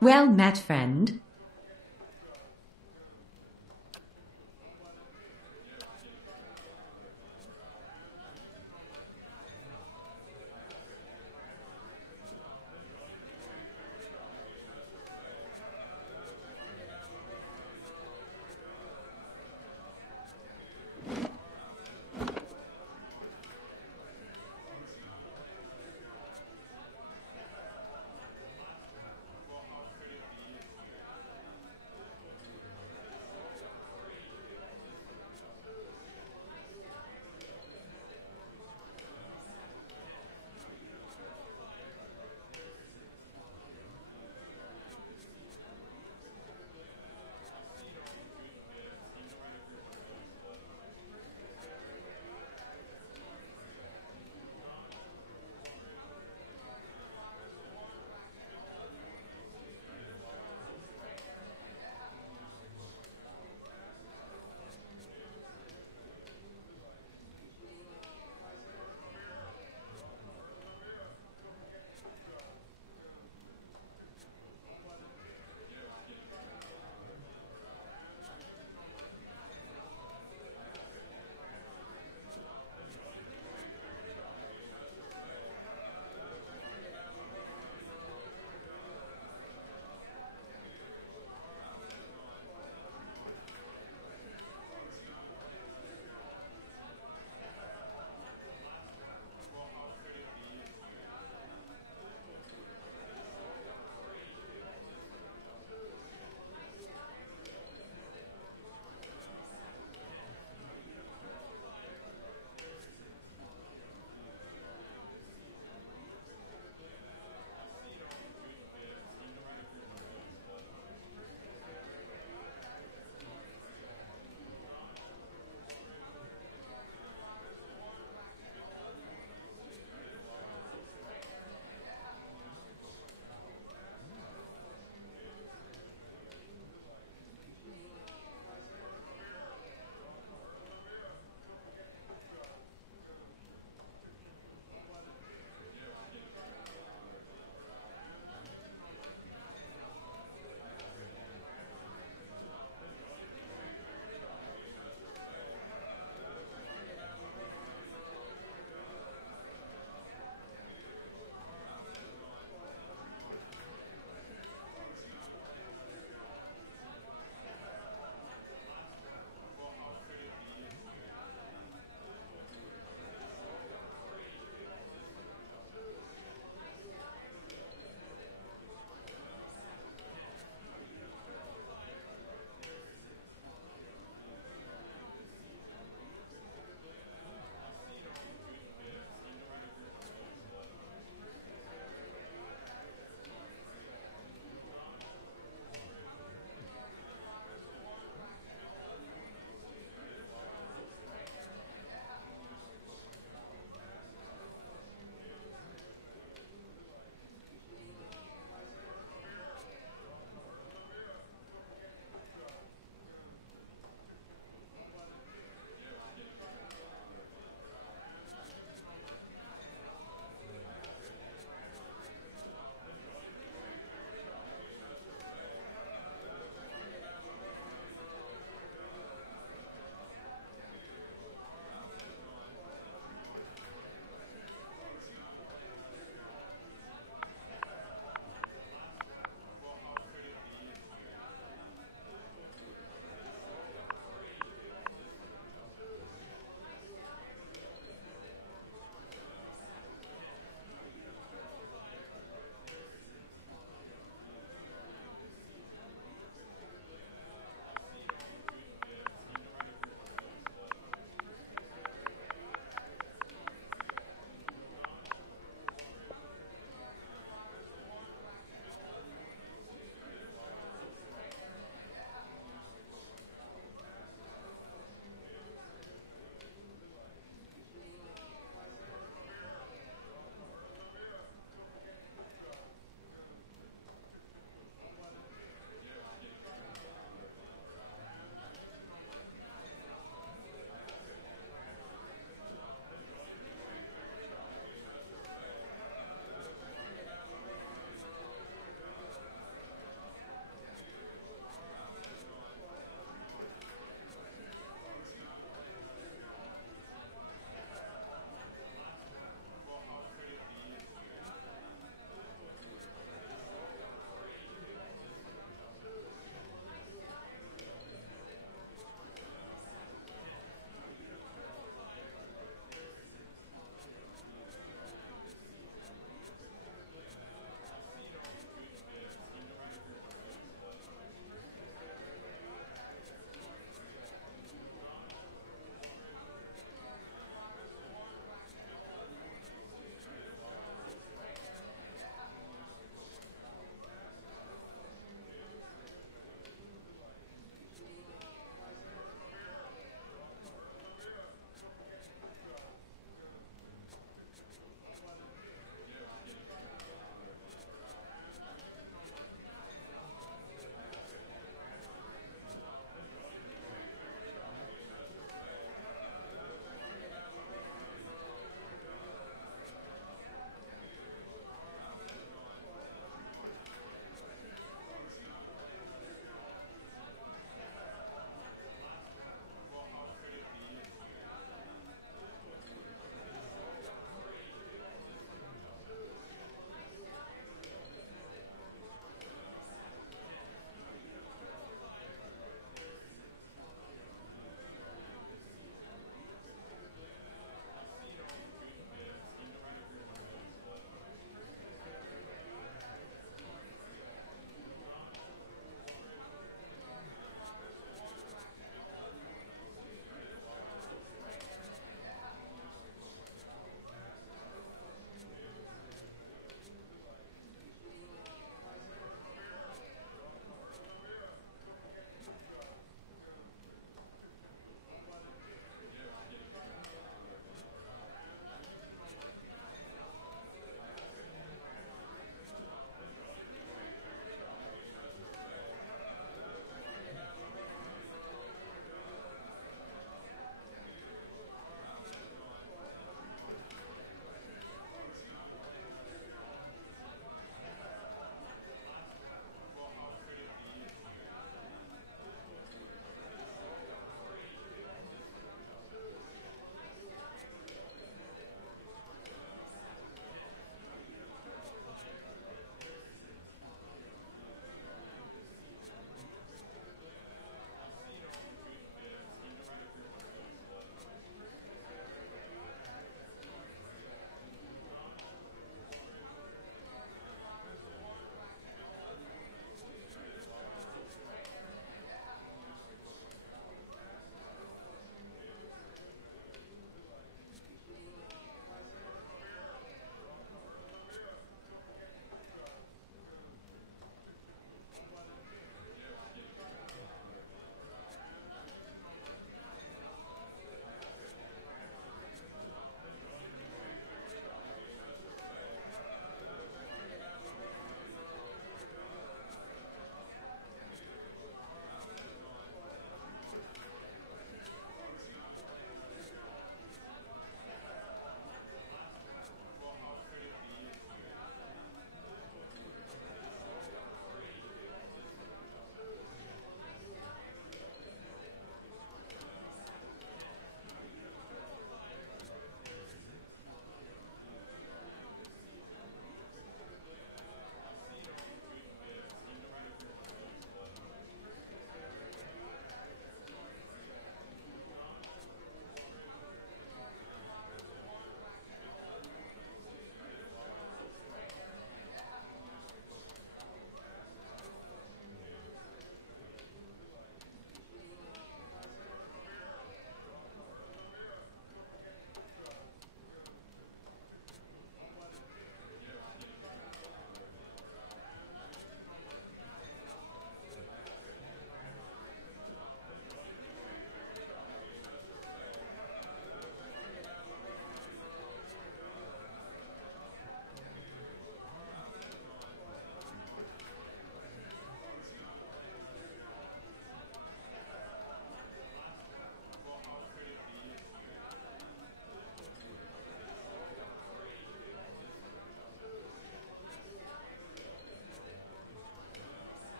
Well met, friend.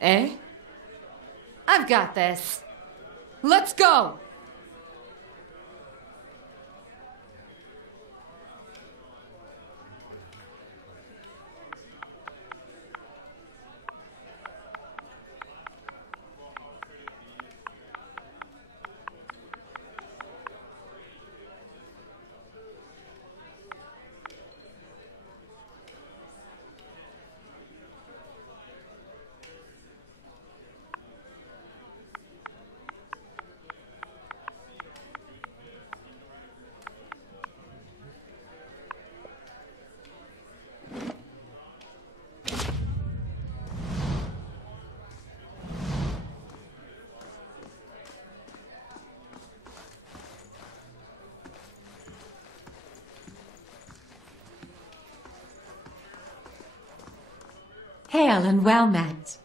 Eh? I've got this. Let's go! Hail and well met.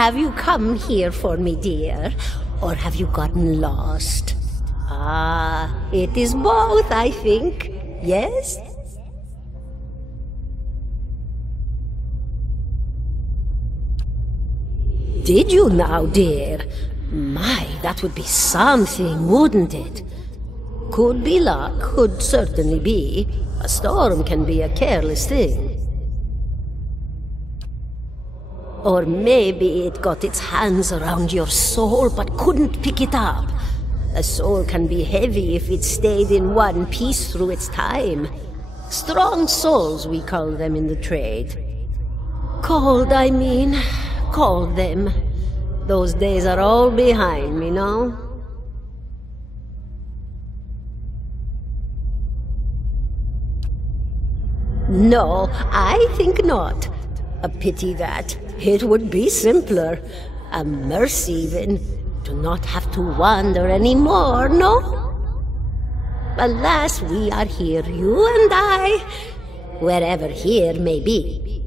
Have you come here for me, dear? Or have you gotten lost? Ah, it is both, I think. Yes? Did you now, dear? My, that would be something, wouldn't it? Could be luck, could certainly be. A storm can be a careless thing. Or maybe it got its hands around your soul but couldn't pick it up. A soul can be heavy if it stayed in one piece through its time. Strong souls, we call them in the trade. Cold, I mean. Call them. Those days are all behind me, no? No, I think not. A pity that. It would be simpler. A mercy even. To not have to wander anymore, no? Alas, we are here, you and I. Wherever here may be.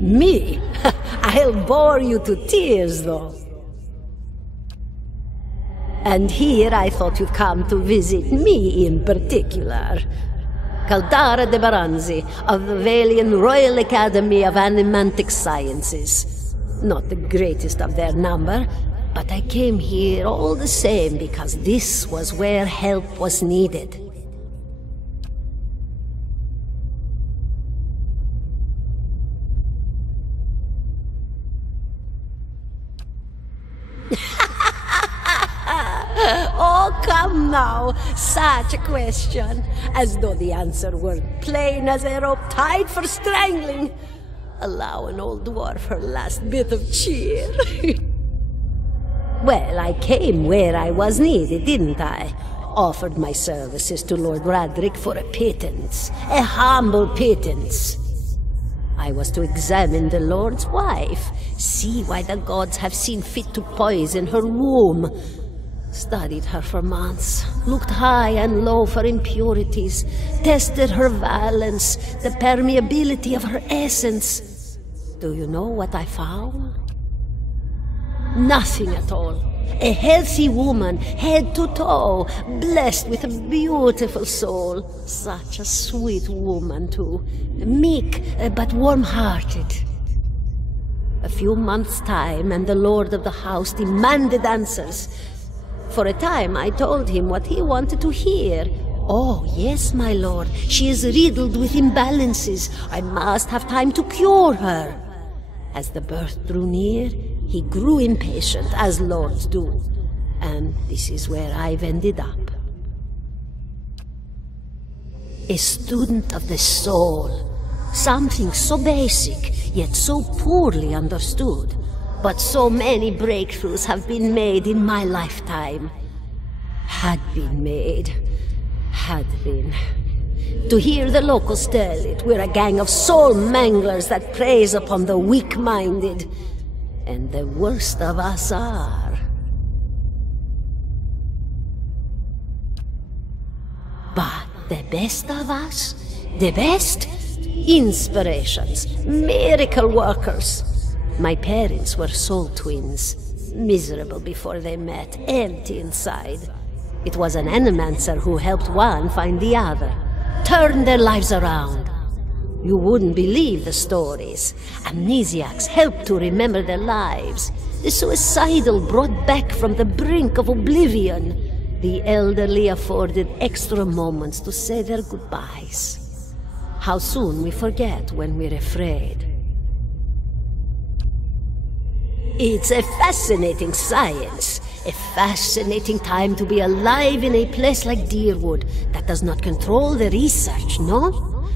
Me? I'll bore you to tears, though. And here I thought you'd come to visit me in particular. Caldara de Baranzi, of the Valian Royal Academy of Animantic Sciences. Not the greatest of their number, but I came here all the same because this was where help was needed. Oh, come now, such a question, as though the answer were plain as a rope tied for strangling. Allow an old dwarf her last bit of cheer. Well, I came where I was needed, didn't I? Offered my services to Lord Radric for a pittance, a humble pittance. I was to examine the Lord's wife, see why the gods have seen fit to poison her womb. Studied her for months, looked high and low for impurities, tested her valence, the permeability of her essence. Do you know what I found? Nothing at all. A healthy woman, head to toe, blessed with a beautiful soul. Such a sweet woman, too. Meek, but warm-hearted. A few months' time, and the lord of the house demanded answers. For a time, I told him what he wanted to hear. Oh, yes, my lord, she is riddled with imbalances. I must have time to cure her. As the birth drew near, he grew impatient, as lords do. And this is where I've ended up. A student of the soul. Something so basic, yet so poorly understood. But so many breakthroughs have been made in my lifetime. Had been made. Had been. To hear the locals tell it, we're a gang of soul manglers that preys upon the weak-minded. And the worst of us are. But the best of us? The best? Inspirations. Miracle workers. My parents were soul twins, miserable before they met, empty inside. It was an animancer who helped one find the other, turned their lives around. You wouldn't believe the stories. Amnesiacs helped to remember their lives. The suicidal brought back from the brink of oblivion. The elderly afforded extra moments to say their goodbyes. How soon we forget when we're afraid. It's a fascinating science, a fascinating time to be alive in a place like Deerwood that does not control the research, no?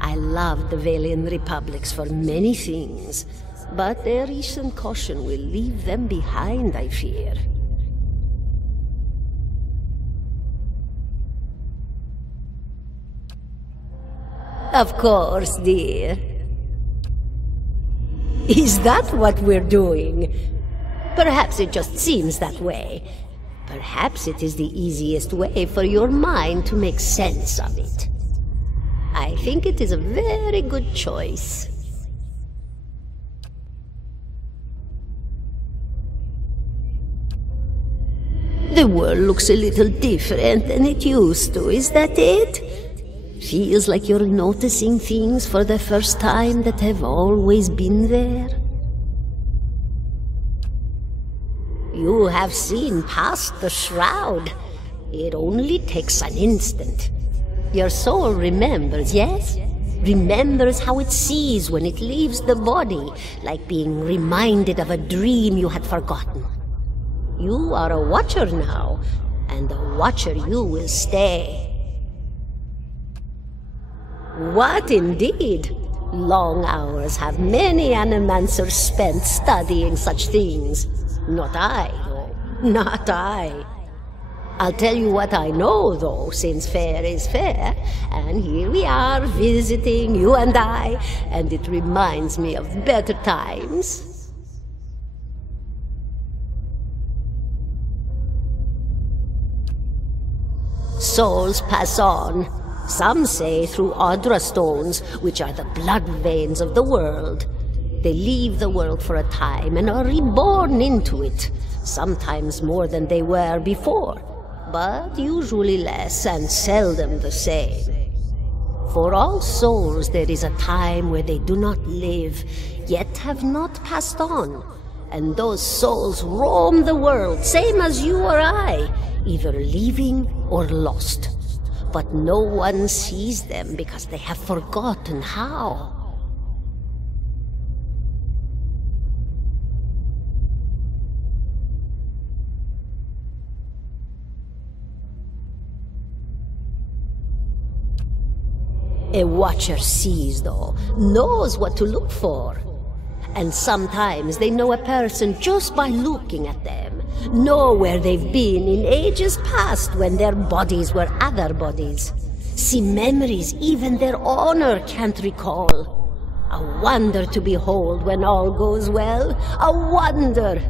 I love the Valian Republics for many things, but their recent caution will leave them behind, I fear. Of course, dear. Is that what we're doing? Perhaps it just seems that way. Perhaps it is the easiest way for your mind to make sense of it. I think it is a very good choice. The world looks a little different than it used to, is that it? Feels like you're noticing things for the first time that have always been there. You have seen past the shroud. It only takes an instant. Your soul remembers, yes? Remembers how it sees when it leaves the body, like being reminded of a dream you had forgotten. You are a watcher now, and a watcher you will stay. What indeed? Long hours have many animancers spent studying such things. Not I, though. Not I. I'll tell you what I know, though, since fair is fair, and here we are visiting, you and I, and it reminds me of better times. Souls pass on. Some say through Audra stones, which are the blood veins of the world. They leave the world for a time and are reborn into it, sometimes more than they were before, but usually less and seldom the same. For all souls there is a time where they do not live, yet have not passed on, and those souls roam the world, same as you or I, either living or lost. But no one sees them because they have forgotten how. A watcher sees, though, knows what to look for. And sometimes they know a person just by looking at them, know where they've been in ages past when their bodies were other bodies, see memories even their owner can't recall. A wonder to behold when all goes well, a wonder!